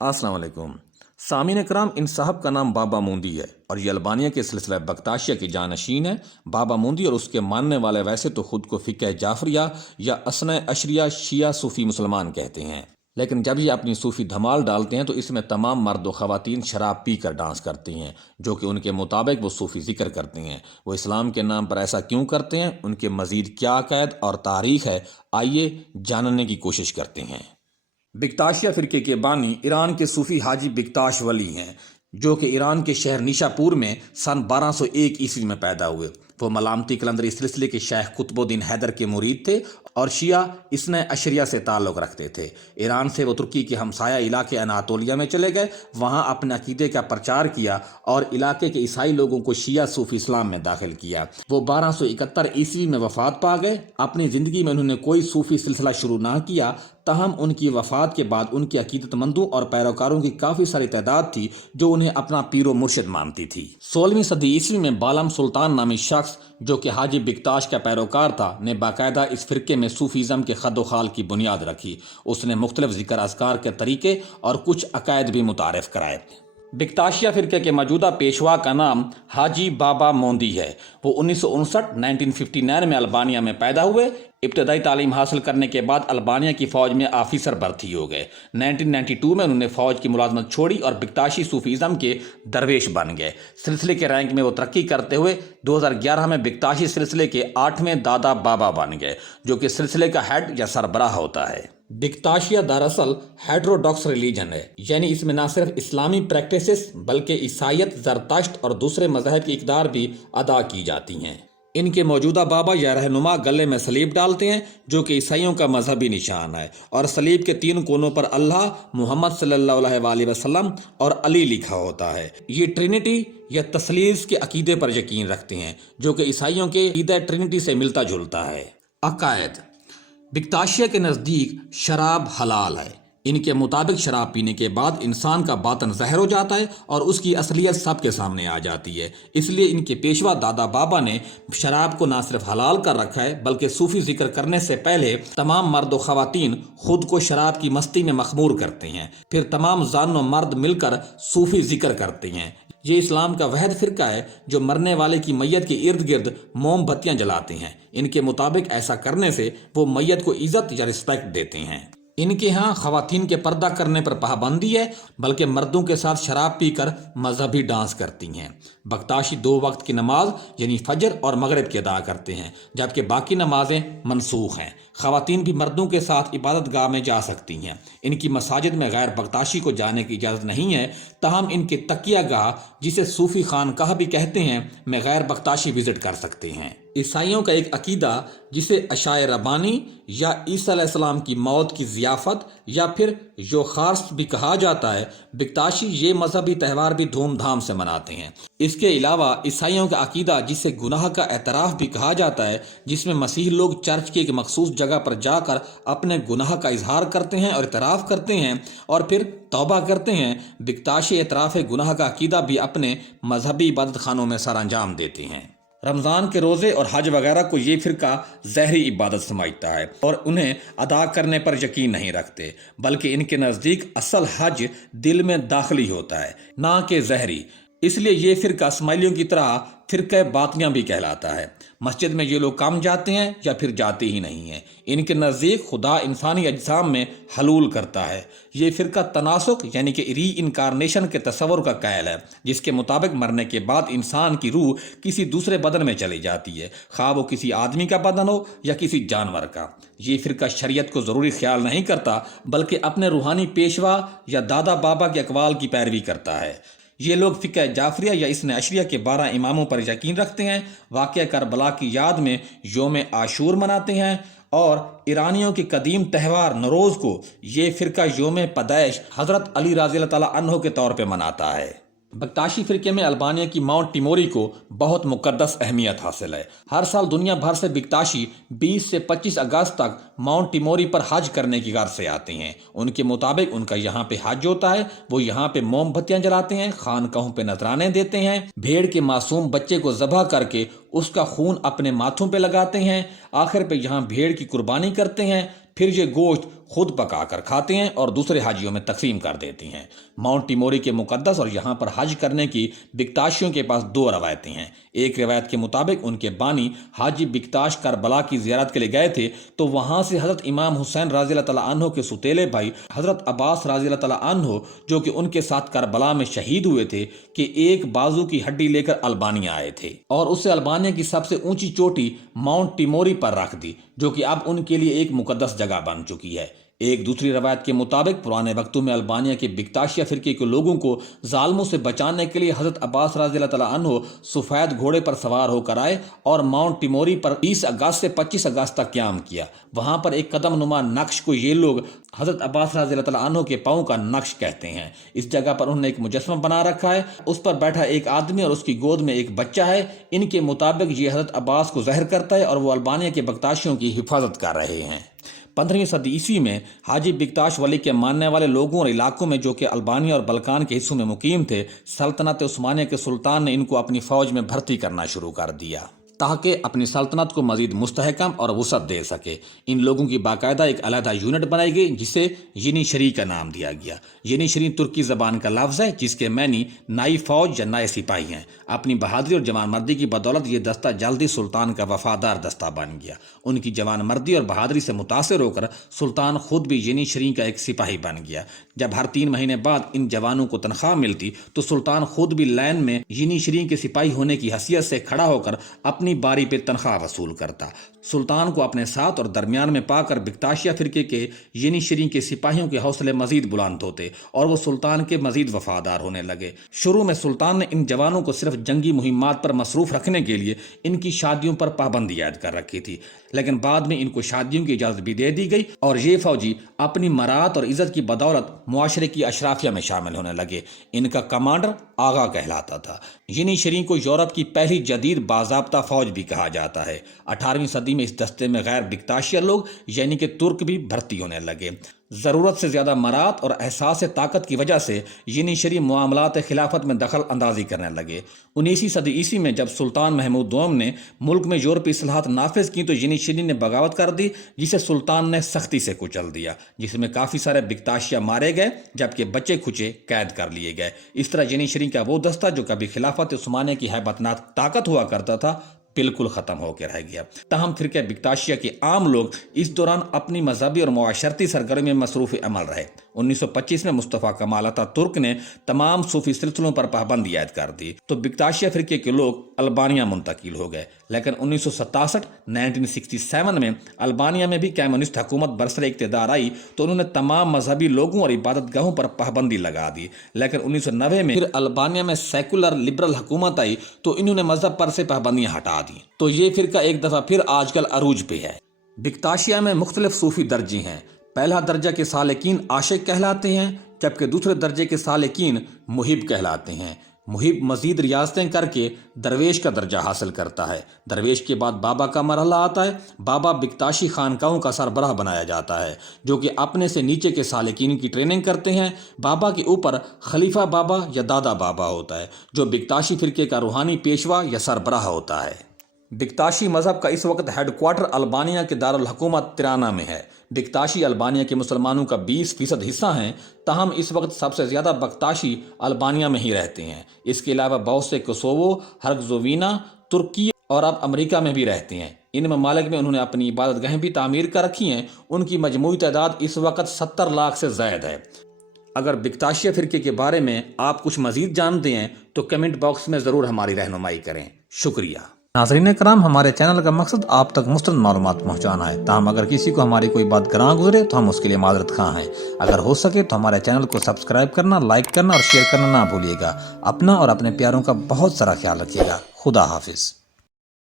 السلام علیکم سامعین کرام، ان صاحب کا نام بابا موندی ہے اور یہ البانیہ کے سلسلہ بختاشیہ کے جانشین ہیں۔ بابا موندی اور اس کے ماننے والے ویسے تو خود کو فقہ جعفریہ یا اثنا عشریہ شیعہ صوفی مسلمان کہتے ہیں، لیکن جب یہ اپنی صوفی دھمال ڈالتے ہیں تو اس میں تمام مرد و خواتین شراب پی کر ڈانس کرتے ہیں، جو کہ ان کے مطابق وہ صوفی ذکر کرتے ہیں۔ وہ اسلام کے نام پر ایسا کیوں کرتے ہیں، ان کے مزید کیا عقائد اور تاریخ ہے، آئیے جاننے کی کوشش کرتے ہیں۔ بختاشیہ فرقے کے بانی ایران کے صوفی حاجی بختاش ولی ہیں، جو کہ ایران کے شہر نیشا پور میں سن 1201 عیسوی میں پیدا ہوئے۔ وہ ملامتی قلندری سلسلے کے شیخ قطب الدین حیدر کے مرید تھے اور شیعہ اثنا عشریہ سے تعلق رکھتے تھے۔ ایران سے وہ ترکی کے ہمسایہ علاقے اناطولیہ میں چلے گئے، وہاں اپنے عقیدے کا پرچار کیا اور علاقے کے عیسائی لوگوں کو شیعہ صوفی اسلام میں داخل کیا۔ وہ 1271 عیسوی میں وفات پا گئے۔ اپنی زندگی میں انہوں نے کوئی صوفی سلسلہ شروع نہ کیا، تاہم ان کی وفات کے بعد ان کے عقیدت مندوں اور پیروکاروں کی کافی ساری تعداد تھی جو انہیں اپنا پیر و مرشد مانتی تھی۔ 16ویں صدی عیسوی میں بالم سلطان نامی شخص، جو کہ حاجی بختاش کا پیروکار تھا، نے باقاعدہ اس فرقے میں صوفیزم کے خد و خال کی بنیاد رکھی۔ اس نے مختلف ذکر اذکار کے طریقے اور کچھ عقائد بھی متعارف کرائے۔ بختاشیہ فرقے کے موجودہ پیشوا کا نام حاجی بابا موندی ہے۔ وہ 1959 میں البانیہ میں پیدا ہوئے۔ ابتدائی تعلیم حاصل کرنے کے بعد البانیہ کی فوج میں آفیسر بھرتی ہو گئے۔ 1992 میں انہوں نے فوج کی ملازمت چھوڑی اور بختاشی صوفیزم کے درویش بن گئے۔ سلسلے کے رینک میں وہ ترقی کرتے ہوئے 2011 میں بختاشی سلسلے کے 8ویں دادا بابا بن گئے، جو کہ سلسلے کا ہیڈ یا سربراہ ہوتا ہے۔ بختاشیہ دراصل ہیٹروڈاکس ریلیجن ہے، یعنی اس میں نہ صرف اسلامی پریکٹسز بلکہ عیسائیت، زرتشت اور دوسرے مذاہب کی اقدار بھی ادا کی جاتی ہیں۔ ان کے موجودہ بابا یا رہنما گلے میں صلیب ڈالتے ہیں، جو کہ عیسائیوں کا مذہبی نشان ہے، اور صلیب کے 3 کونوں پر اللہ، محمد صلی اللہ علیہ وآلہ وسلم اور علی لکھا ہوتا ہے۔ یہ ٹرینٹی یا تثلیث کے عقیدے پر یقین رکھتے ہیں، جو کہ عیسائیوں کے عقیدہ ٹرینٹی سے ملتا جلتا ہے۔ عقائد: بختاشیہ کے نزدیک شراب حلال ہے۔ ان کے مطابق شراب پینے کے بعد انسان کا باطن زہر ہو جاتا ہے اور اس کی اصلیت سب کے سامنے آ جاتی ہے۔ اس لیے ان کے پیشوا دادا بابا نے شراب کو نہ صرف حلال کر رکھا ہے، بلکہ صوفی ذکر کرنے سے پہلے تمام مرد و خواتین خود کو شراب کی مستی میں مخمور کرتے ہیں، پھر تمام زان و مرد مل کر صوفی ذکر کرتے ہیں۔ یہ اسلام کا واحد فرقہ ہے جو مرنے والے کی میت کے ارد گرد موم بتیاں جلاتے ہیں۔ ان کے مطابق ایسا کرنے سے وہ میت کو عزت یا رسپیکٹ دیتے ہیں۔ ان کے ہاں خواتین کے پردہ کرنے پر پابندی ہے، بلکہ مردوں کے ساتھ شراب پی کر مذہبی ڈانس کرتی ہیں۔ بختاشی 2 وقت کی نماز یعنی فجر اور مغرب کی ادا کرتے ہیں، جبکہ باقی نمازیں منسوخ ہیں۔ خواتین بھی مردوں کے ساتھ عبادت گاہ میں جا سکتی ہیں۔ ان کی مساجد میں غیر بختاشی کو جانے کی اجازت نہیں ہے، تاہم ان کے تکیہ گاہ، جسے صوفی خانقاہ بھی کہتے ہیں، میں غیر بختاشی وزٹ کر سکتے ہیں۔ عیسائیوں کا ایک عقیدہ، جسے عشائے ربانی یا عیسیٰ علیہ السلام کی موت کی ضیافت یا پھر یوخارس بھی کہا جاتا ہے، بختاشی یہ مذہبی تہوار بھی دھوم دھام سے مناتے ہیں۔ اس کے علاوہ عیسائیوں کا عقیدہ، جسے گناہ کا اعتراف بھی کہا جاتا ہے، جس میں مسیحی لوگ چرچ کی ایک مخصوص جگہ پر جا کر اپنے گناہ کا اظہار کرتے ہیں اور اعتراف کرتے ہیں اور پھر توبہ کرتے ہیں، بختاشی اعتراف گناہ کا عقیدہ بھی اپنے مذہبی عبادت خانوں میں سر انجام دیتے ہیں۔ رمضان کے روزے اور حج وغیرہ کو یہ فرقہ زہری عبادت سمجھتا ہے اور انہیں ادا کرنے پر یقین نہیں رکھتے، بلکہ ان کے نزدیک اصل حج دل میں داخلی ہوتا ہے، نہ کہ زہری۔ اس لیے یہ فرقہ اسماعیلیوں کی طرح فرقہ باطنیہ بھی کہلاتا ہے۔ مسجد میں یہ لوگ کم جاتے ہیں یا پھر جاتے ہی نہیں ہیں۔ ان کے نزدیک خدا انسانی اجسام میں حلول کرتا ہے۔ یہ فرقہ تناسخ یعنی کہ ری انکارنیشن کے تصور کا قائل ہے، جس کے مطابق مرنے کے بعد انسان کی روح کسی دوسرے بدن میں چلی جاتی ہے، خواہ وہ کسی آدمی کا بدن ہو یا کسی جانور کا۔ یہ فرقہ شریعت کو ضروری خیال نہیں کرتا، بلکہ اپنے روحانی پیشوا یا دادا بابا کے اقوال کی پیروی کرتا ہے۔ یہ لوگ فقہ جعفریہ یا اثنا عشریہ کے 12 اماموں پر یقین رکھتے ہیں۔ واقعہ کربلا کی یاد میں یوم عاشور مناتے ہیں اور ایرانیوں کے قدیم تہوار نوروز کو یہ فرقہ یوم پیدائش حضرت علی رضی اللہ تعالیٰ عنہ کے طور پہ مناتا ہے۔ بختاشی فرقے میں البانیہ کی ماؤنٹ ٹیموری کو بہت مقدس اہمیت حاصل ہے۔ ہر سال دنیا بھر سے بختاشی 20 سے 25 اگست تک ماؤنٹ ٹیموری پر حج کرنے کی غرض سے آتے ہیں۔ ان کے مطابق ان کا یہاں پہ حج ہوتا ہے، وہ یہاں پہ موم بتیاں جلاتے ہیں، خانقاہوں پہ نذرانے دیتے ہیں، بھیڑ کے معصوم بچے کو ذبح کر کے اس کا خون اپنے ماتھوں پہ لگاتے ہیں، آخر پہ یہاں بھیڑ کی قربانی کرتے ہیں، پھر یہ گوشت خود پکا کر کھاتے ہیں اور دوسرے حاجیوں میں تقسیم کر دیتے ہیں۔ ماؤنٹ ٹیموری کے مقدس اور یہاں پر حج کرنے کی بکتاشیوں کے پاس دو روایتیں ہیں۔ ایک روایت کے مطابق ان کے بانی حاجی بکتاش کربلا کی زیارت کے لیے گئے تھے تو وہاں سے حضرت امام حسین رضی اللہ تعالیٰ عنہ کے ستیلے بھائی حضرت عباس رضی اللہ تعالیٰ عنہ جو کہ ان کے ساتھ کربلا میں شہید ہوئے تھے کہ ایک بازو کی ہڈی لے کر البانیہ آئے تھے اور اسے البانیہ کی سب سے اونچی چوٹی ماؤنٹ ٹیموری پر رکھ دی جو کہ اب ان کے لیے ایک مقدس جگہ بن چکی ہے۔ ایک دوسری روایت کے مطابق پرانے وقتوں میں البانیہ کے بکتاشیہ فرقے کے لوگوں کو ظالموں سے بچانے کے لیے حضرت عباس رضی اللہ تعالیٰ عنہ سفید گھوڑے پر سوار ہو کر آئے اور ماؤنٹ ٹیموری پر 20 اگست سے 25 اگست تک قیام کیا۔ وہاں پر ایک قدم نما نقش کو یہ لوگ حضرت عباس رضی اللہ تعالیٰ عنہ کے پاؤں کا نقش کہتے ہیں۔ اس جگہ پر انہوں نے ایک مجسمہ بنا رکھا ہے، اس پر بیٹھا ایک آدمی اور اس کی گود میں ایک بچہ ہے۔ ان کے مطابق یہ حضرت عباس کو زہر کرتا ہے اور وہ البانیہ کے بکتاشیوں کی حفاظت کر رہے ہیں۔ 15ویں صدی عیسوی میں حاجی بکتاش ولی کے ماننے والے لوگوں اور علاقوں میں جو کہ البانیہ اور بلکان کے حصوں میں مقیم تھے، سلطنت عثمانیہ کے سلطان نے ان کو اپنی فوج میں بھرتی کرنا شروع کر دیا تاکہ اپنی سلطنت کو مزید مستحکم اور وسعت دے سکے۔ ان لوگوں کی باقاعدہ ایک علیحدہ یونٹ بنائی گئی جسے ینیشری کا نام دیا گیا۔ ینیشری ترکی زبان کا لفظ ہے جس کے معنی نئی فوج یا نئے سپاہی ہیں۔ اپنی بہادری اور جوان مردی کی بدولت یہ دستہ جلدی سلطان کا وفادار دستہ بن گیا۔ ان کی جوان مردی اور بہادری سے متاثر ہو کر سلطان خود بھی ینیشری کا ایک سپاہی بن گیا۔ جب ہر 3 مہینے بعد ان جوانوں کو تنخواہ ملتی تو سلطان خود بھی لین میں ینیشری کے سپاہی ہونے کی حیثیت سے کھڑا ہو کر اپنی باری پہ تنخواہ وصول کرتا۔ سلطان کو اپنے ساتھ اور درمیان میں پا کر بکتاشیہ فرقے کے ینیشری کے سپاہیوں کے حوصلے مزید بلند ہوتے اور وہ سلطان کے مزید وفادار ہونے لگے۔ شروع میں سلطان نے ان جوانوں کو صرف جنگی مہمات پر مصروف رکھنے کے لیے ان کی شادیوں پر پابندی عائد کر رکھی تھی، لیکن بعد میں ان کو شادیوں کی اجازت بھی دے دی گئی اور یہ فوجی اپنی مرات اور عزت کی بدولت معاشرے کی اشرافیہ میں شامل ہونے لگے۔ ان کا کمانڈر آغا کہلاتا تھا۔ ینیشری کو یورپ کی پہلی جدید باضابطہ فوج بھی کہا جاتا ہے۔ 18ویں صدی میں اس دستے میں غیر بکتاشیہ لوگ یعنی کہ ترک بھی بھرتی ہونے لگے۔ ضرورت سے زیادہ مرات اور احساس طاقت کی وجہ سے ینیشری معاملات خلافت میں دخل اندازی کرنے لگے۔ 19ویں صدی عیسوی میں جب سلطان محمود دوم نے ملک میں یورپی اصلاحات نافذ کی تو ینیشری نے بغاوت کر دی جسے سلطان نے سختی سے کچل دیا، جس میں کافی سارے بکتاشیہ مارے گئے جبکہ بچے کھچے قید کر لیے گئے۔ اس طرح ینیشری کا وہ دستہ جو کبھی خلافت عثمانیہ کی ہیبتناک طاقت ہوا کرتا تھا بالکل ختم ہو کے رہ گیا۔ تاہم فرقہ بکتاشیہ کے عام لوگ اس دوران اپنی مذہبی اور معاشرتی سرگرمی میں مصروف عمل رہے۔ 1925 میں مصطفیٰ کمال عطا ترک نے تمام صوفی سلسلوں پر پابندی عائد کر دی تو بکتاشیہ فرقے کے لوگ البانیہ منتقل ہو گئے، لیکن 1967 میں البانیہ میں بھی کمیونسٹ حکومت برسر اقتدار آئی تو انہوں نے تمام مذہبی لوگوں اور عبادت گاہوں پر پابندی لگا دی، لیکن 1990 میں پھر البانیہ میں سیکولر لبرل حکومت آئی تو انہوں نے مذہب پر سے پابندیاں ہٹا دی، تو یہ فرقہ ایک دفعہ پھر آج کل عروج پہ ہے۔ بکتاشیہ میں مختلف صوفی درجے ہیں۔ پہلا درجہ کے سالکین عاشق کہلاتے ہیں جبکہ دوسرے درجے کے سالکین محب کہلاتے ہیں۔ محب مزید ریاضتیں کر کے درویش کا درجہ حاصل کرتا ہے۔ درویش کے بعد بابا کا مرحلہ آتا ہے۔ بابا بکتاشی خانقاہوں کا سربراہ بنایا جاتا ہے جو کہ اپنے سے نیچے کے سالکین کی ٹریننگ کرتے ہیں۔ بابا کے اوپر خلیفہ بابا یا دادا بابا ہوتا ہے جو بکتاشی فرقے کا روحانی پیشوا یا سربراہ ہوتا ہے۔ بکتاشی مذہب کا اس وقت ہیڈ کوارٹر البانیہ کے دارالحکومت ترانا میں ہے۔ بکتاشی البانیہ کے مسلمانوں کا 20% حصہ ہیں، تاہم اس وقت سب سے زیادہ بکتاشی البانیہ میں ہی رہتے ہیں۔ اس کے علاوہ بہت سے کوسوو، ہرزگووینا، ترکی اور اب امریکہ میں بھی رہتے ہیں۔ ان ممالک میں انہوں نے اپنی عبادت گاہیں بھی تعمیر کر رکھی ہیں۔ ان کی مجموعی تعداد اس وقت 70 لاکھ سے زائد ہے۔ اگر بکتاشیہ فرقے کے بارے میں آپ کچھ مزید جانتے ہیں تو کمنٹ باکس میں ضرور ہماری رہنمائی کریں۔ شکریہ۔ ناظرین کرام، ہمارے چینل کا مقصد آپ تک مستند معلومات پہنچانا ہے، تاہم اگر کسی کو ہماری کوئی بات گراں گزرے تو ہم اس کے لیے معذرت خواہ ہیں۔ اگر ہو سکے تو ہمارے چینل کو سبسکرائب کرنا، لائک کرنا اور شیئر کرنا نہ بھولیے گا۔ اپنا اور اپنے پیاروں کا بہت سارا خیال رکھیے گا۔ خدا حافظ۔